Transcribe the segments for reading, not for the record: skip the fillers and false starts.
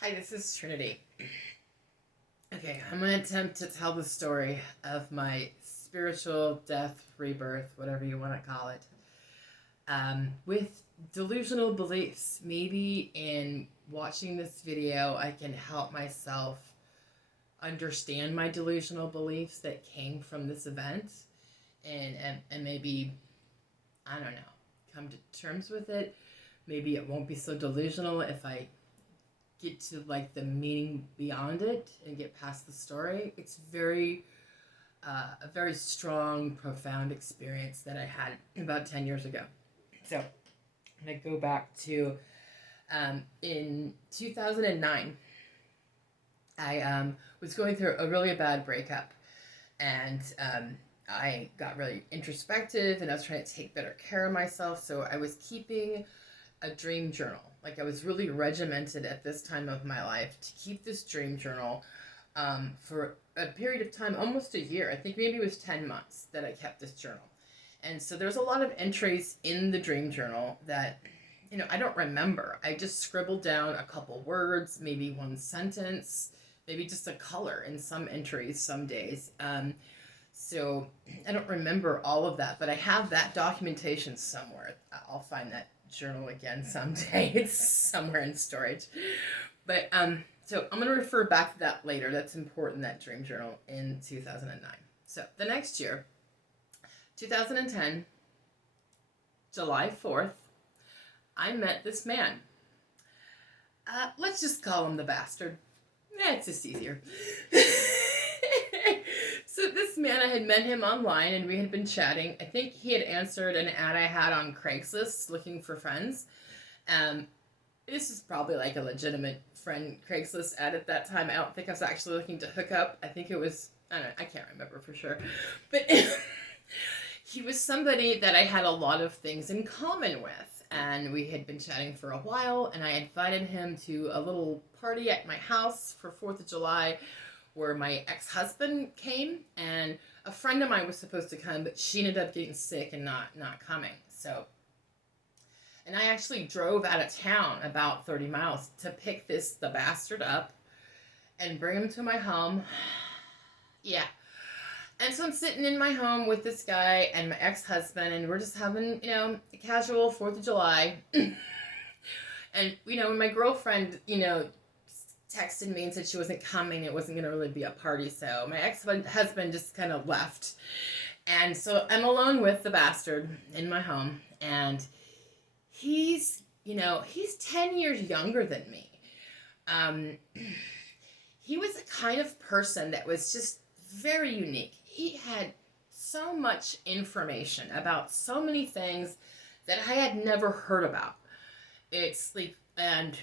Hi, this is Trinity. Okay, I'm going to attempt to tell the story of my spiritual death, rebirth, whatever you want to call it, with delusional beliefs. Maybe in watching this video, I can help myself understand my delusional beliefs that came from this event and maybe, I don't know, come to terms with it. Maybe it won't be so delusional if I get to like the meaning beyond it and get past the story. It's a very strong, profound experience that I had about 10 years ago. So I'm gonna go back to in 2009. I was going through a really bad breakup, and I got really introspective, and I was trying to take better care of myself. So I was keeping a dream journal. Like I was really regimented at this time of my life to keep this dream journal for a period of time, almost a year. I think maybe it was 10 months that I kept this journal. And so there's a lot of entries in the dream journal that, I don't remember. I just scribbled down a couple words, maybe one sentence, maybe just a color in some entries some days. So I don't remember all of that, but I have that documentation somewhere. I'll find that journal again someday. It's somewhere in storage. But so I'm going to refer back to that later. That's important, that dream journal in 2009. So the next year, 2010, July 4th, I met this man. Let's just call him the bastard. It's just easier. So this man, I had met him online and we had been chatting. I think he had answered an ad I had on Craigslist looking for friends. This is probably like a legitimate friend Craigslist ad at that time. I don't think I was actually looking to hook up. I think it was, I can't remember for sure. But he was somebody that I had a lot of things in common with. And we had been chatting for a while, and I invited him to a little party at my house for 4th of July where my ex-husband came, and a friend of mine was supposed to come, but she ended up getting sick and not coming. So, and I actually drove out of town about 30 miles to pick the bastard up and bring him to my home. Yeah. And so I'm sitting in my home with this guy and my ex-husband, and we're just having, a casual 4th of July. And, when my girlfriend, texted me and said she wasn't coming, it wasn't going to really be a party, so my ex-husband just kind of left. And so I'm alone with the bastard in my home, and he's 10 years younger than me. He was the kind of person that was just very unique. He had so much information about so many things that I had never heard about. It's like, and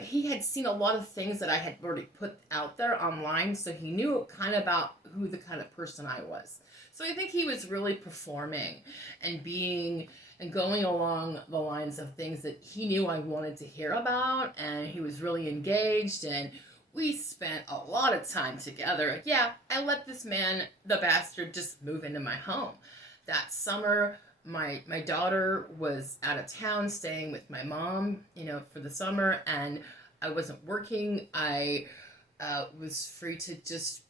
he had seen a lot of things that I had already put out there online, so he knew kind of about who the kind of person I was. So I think he was really performing and being and going along the lines of things that he knew I wanted to hear about, and he was really engaged, and we spent a lot of time together. Yeah, I let this man, the bastard, just move into my home. That summer, my daughter was out of town staying with my mom, for the summer, and I wasn't working. I was free to just,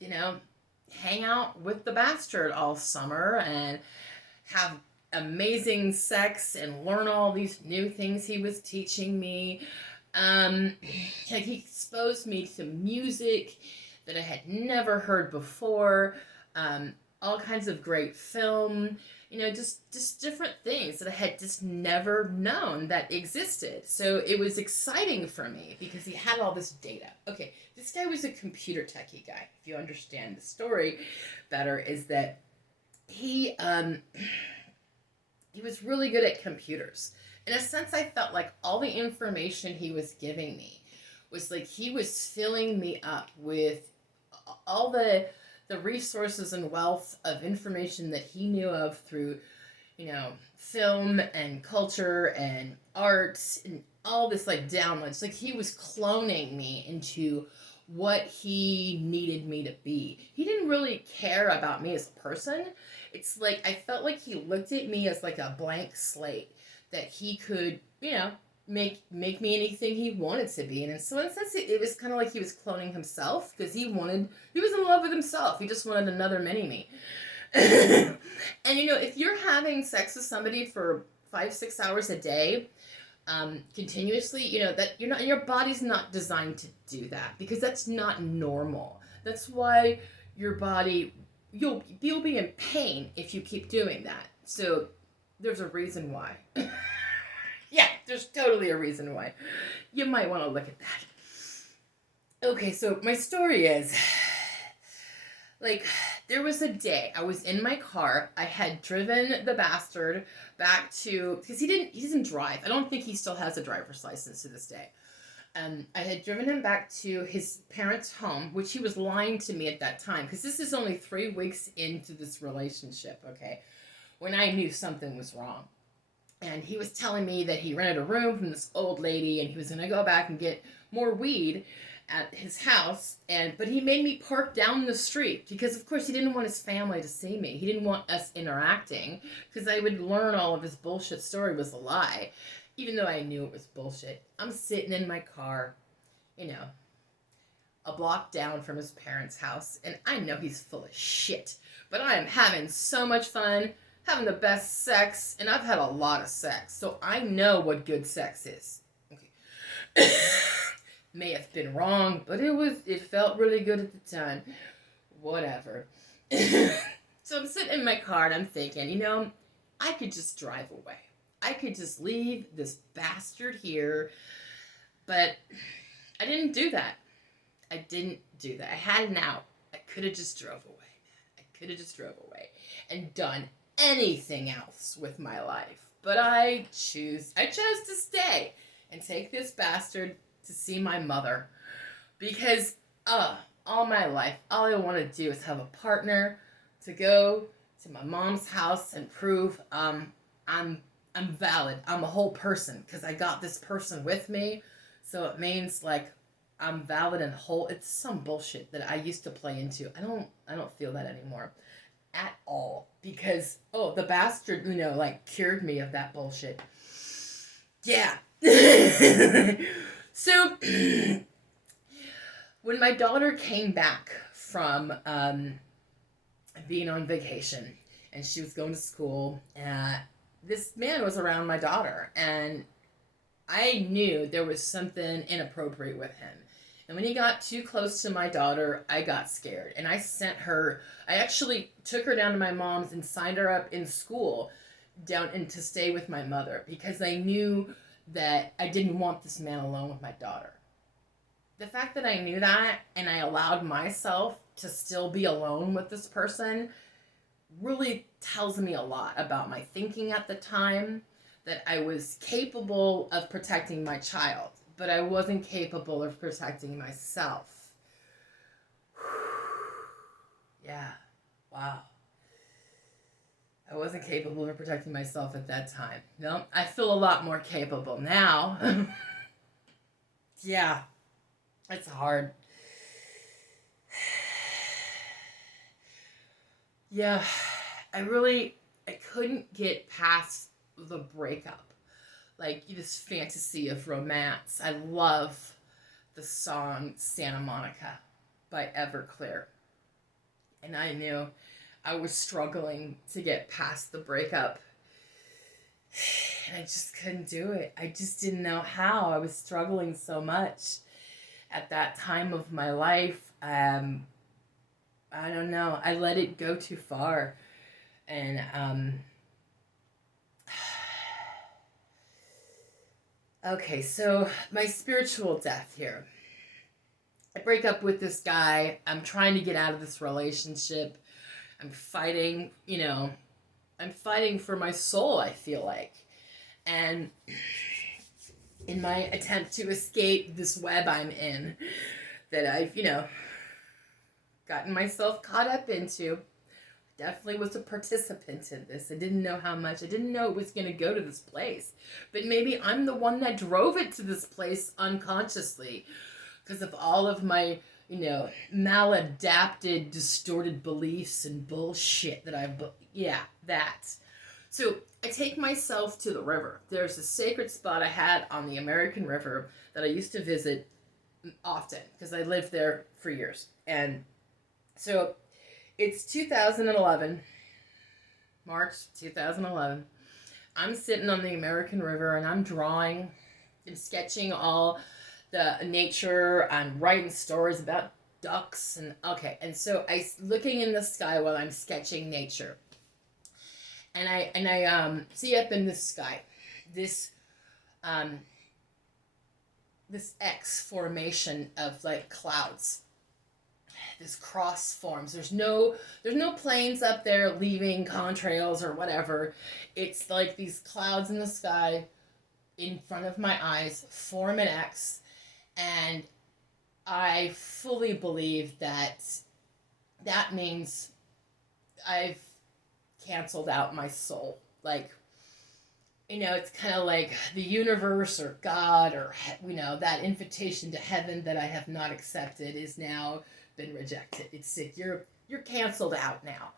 hang out with the bastard all summer and have amazing sex and learn all these new things he was teaching me. He exposed me to music that I had never heard before, all kinds of great film, just different things that I had just never known that existed. So it was exciting for me because he had all this data. Okay, this guy was a computer techie guy. If you understand the story better, is that he was really good at computers. In a sense, I felt like all the information he was giving me was like he was filling me up with all the resources and wealth of information that he knew of through, film and culture and art and all this like downloads. Like he was cloning me into what he needed me to be. He didn't really care about me as a person. It's like I felt like he looked at me as like a blank slate that he could, make me anything he wanted to be. And so in a sense, it was kind of like he was cloning himself, because he was in love with himself. He just wanted another mini-me. And if you're having sex with somebody for 5-6 hours a day, continuously, that your body's not designed to do that, because that's not normal. That's why your body, you'll be in pain if you keep doing that. So there's a reason why. Yeah, there's totally a reason why. You might want to look at that. Okay, so my story is, there was a day I was in my car. I had driven the bastard back to, because he doesn't drive. I don't think he still has a driver's license to this day. I had driven him back to his parents' home, which he was lying to me at that time, because this is only 3 weeks into this relationship, okay, when I knew something was wrong. And he was telling me that he rented a room from this old lady, and he was going to go back and get more weed at his house, but he made me park down the street, because of course he didn't want his family to see me. He didn't want us interacting, because I would learn all of his bullshit story was a lie, even though I knew it was bullshit. I'm sitting in my car, a block down from his parents' house, and I know he's full of shit, but I am having so much fun, having the best sex, and I've had a lot of sex, so I know what good sex is. Okay. May have been wrong, but it felt really good at the time. Whatever. So I'm sitting in my car and I'm thinking, I could just drive away. I could just leave this bastard here, but I didn't do that. I had an out. I could have just drove away and done anything else with my life. But I chose to stay and take this bastard to see my mother, because all my life, all I want to do is have a partner to go to my mom's house and prove I'm valid. I'm a whole person, because I got this person with me, so it means I'm valid and whole. It's some bullshit that I used to play into. I don't feel that anymore at all, because the bastard cured me of that bullshit. Yeah. So when my daughter came back from being on vacation, and she was going to school, this man was around my daughter, and I knew there was something inappropriate with him. And when he got too close to my daughter, I got scared, and I actually took her down to my mom's and signed her up in school down and to stay with my mother, because I knew that I didn't want this man alone with my daughter. The fact that I knew that, and I allowed myself to still be alone with this person, really tells me a lot about my thinking at the time, that I was capable of protecting my child, but I wasn't capable of protecting myself. Yeah, wow. I wasn't capable of protecting myself at that time. No, I feel a lot more capable now. Yeah, it's hard. Yeah, I couldn't get past the breakup. This fantasy of romance. I love the song Santa Monica by Everclear. And I knew I was struggling to get past the breakup. And I just couldn't do it. I just didn't know how. I was struggling so much at that time of my life. I don't know. I let it go too far. And okay, so my spiritual death here. I break up with this guy. I'm trying to get out of this relationship. I'm fighting, I'm fighting for my soul, I feel like. And in my attempt to escape this web I'm in, that I've, gotten myself caught up into, definitely was a participant in this. I didn't know how much. I didn't know it was going to go to this place. But maybe I'm the one that drove it to this place unconsciously, because of all of my maladapted, distorted beliefs and bullshit that that. So I take myself to the river. There's a sacred spot I had on the American River that I used to visit often because I lived there for years. And so it's 2011, March 2011. I'm sitting on the American River and I'm drawing and sketching all the nature. I'm writing stories about ducks and okay. And so I looking in the sky while I'm sketching nature. And I see up in the sky this this X formation of like clouds. This cross forms. There's no planes up there leaving contrails or whatever. It's like these clouds in the sky in front of my eyes form an X, and I fully believe that that means I've canceled out my soul. Like, it's kind of like the universe or God or, that invitation to heaven that I have not accepted is now been rejected. It's like, you're canceled out now.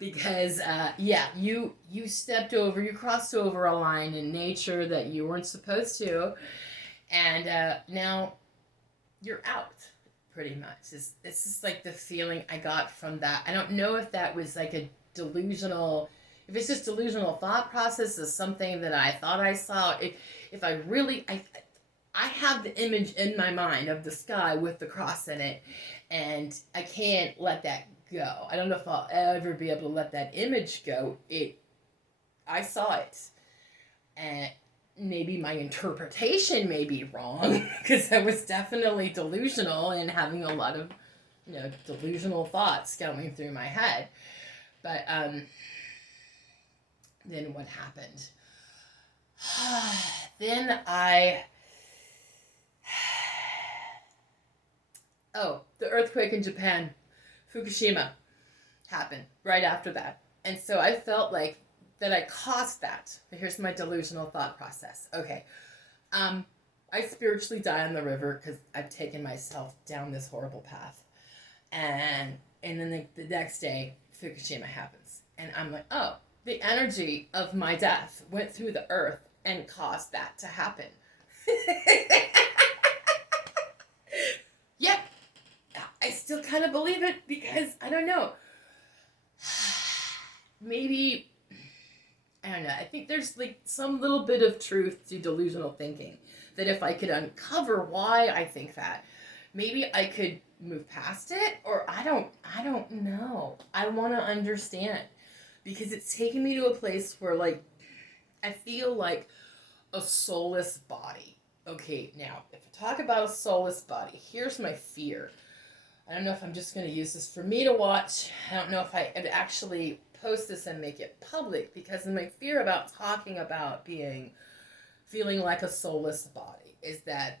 Because, you crossed over a line in nature that you weren't supposed to. And now you're out. Pretty much. It's just like the feeling I got from that. I don't know if that was like a delusional, if it's just delusional thought process is something that I thought I saw. If I really, I have the image in my mind of the sky with the cross in it, and I can't let that go. I don't know if I'll ever be able to let that image go. I saw it, and maybe my interpretation may be wrong because I was definitely delusional and having a lot of, delusional thoughts going through my head. But then what happened? Then the earthquake in Japan, Fukushima, happened right after that. And so I felt like that I caused that. But here's my delusional thought process. Okay. I spiritually die on the river because I've taken myself down this horrible path. And then the next day, Fukushima happens. And I'm like, oh, the energy of my death went through the earth and caused that to happen. Yep. I still kind of believe it because, I don't know. Maybe, I don't know. I think there's like some little bit of truth to delusional thinking. That if I could uncover why I think that, maybe I could move past it, or I don't know. I want to understand because it's taken me to a place where like I feel like a soulless body. Okay, now if I talk about a soulless body, here's my fear. I don't know if I'm just going to use this for me to watch. I don't know if I would actually post this and make it public because of my fear about talking about feeling like a soulless body is that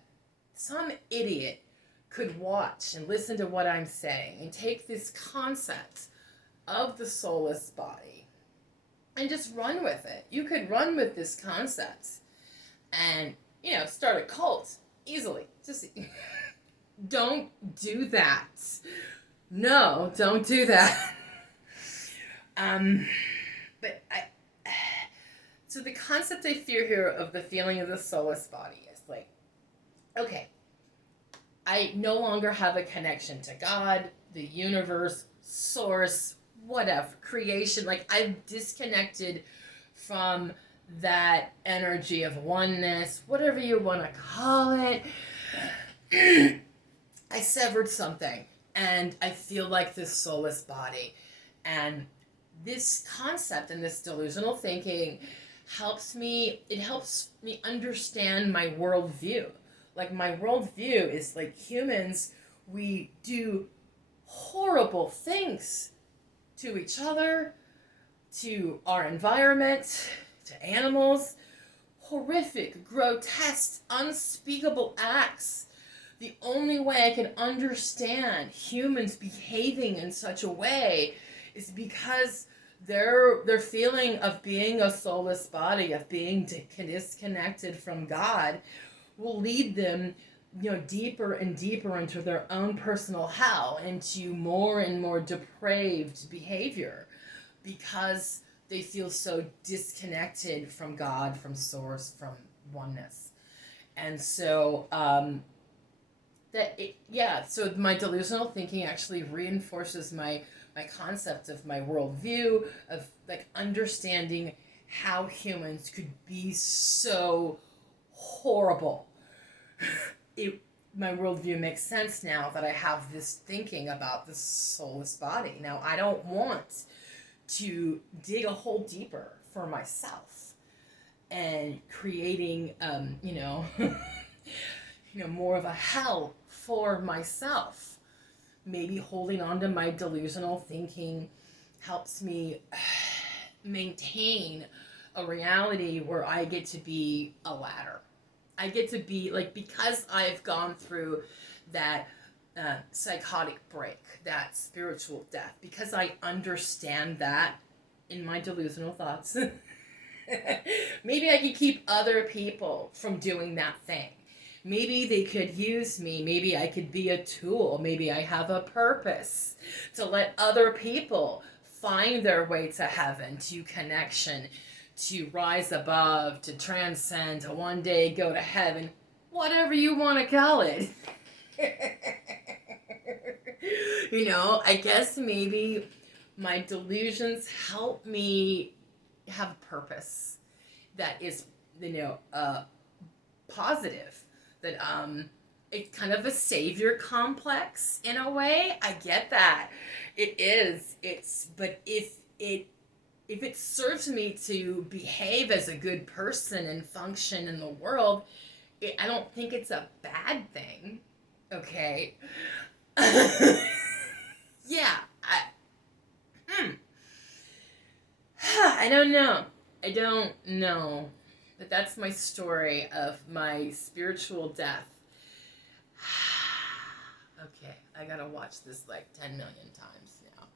some idiot could watch and listen to what I'm saying and take this concept of the soulless body and just run with it. You could run with this concept and, start a cult easily. Just don't do that. No, don't do that. So the concept I fear here of the feeling of the soulless body is like, okay, I no longer have a connection to God, the universe, source, whatever, creation. Like I've disconnected from that energy of oneness, whatever you want to call it. I severed something and I feel like this soulless body. And this concept and this delusional thinking helps me understand my worldview. Like my worldview is like humans, we do horrible things to each other, to our environment, to animals, horrific, grotesque, unspeakable acts. The only way I can understand humans behaving in such a way is because their feeling of being a soulless body, of being disconnected from God, will lead them, deeper and deeper into their own personal hell, into more and more depraved behavior. because they feel so disconnected from God, from source, from oneness. And so so my delusional thinking actually reinforces my concept of my worldview, of like understanding how humans could be so horrible. My worldview makes sense now that I have this thinking about this soulless body. Now, I don't want to dig a hole deeper for myself and creating, more of a hell for myself. Maybe holding on to my delusional thinking helps me maintain a reality where I get to be a ladder. I get to be, like, because I've gone through that psychotic break, that spiritual death, because I understand that in my delusional thoughts, maybe I could keep other people from doing that thing. Maybe they could use me. Maybe I could be a tool. Maybe I have a purpose to let other people find their way to heaven, to connection, to rise above, to transcend, to one day go to heaven, whatever you want to call it. I guess maybe my delusions help me have a purpose that is, positive. That it's kind of a savior complex in a way. I get that. It is. But if it serves me to behave as a good person and function in the world, I don't think it's a bad thing. Okay. Yeah. I don't know. But that's my story of my spiritual death. Okay, I gotta watch this like 10 million times now.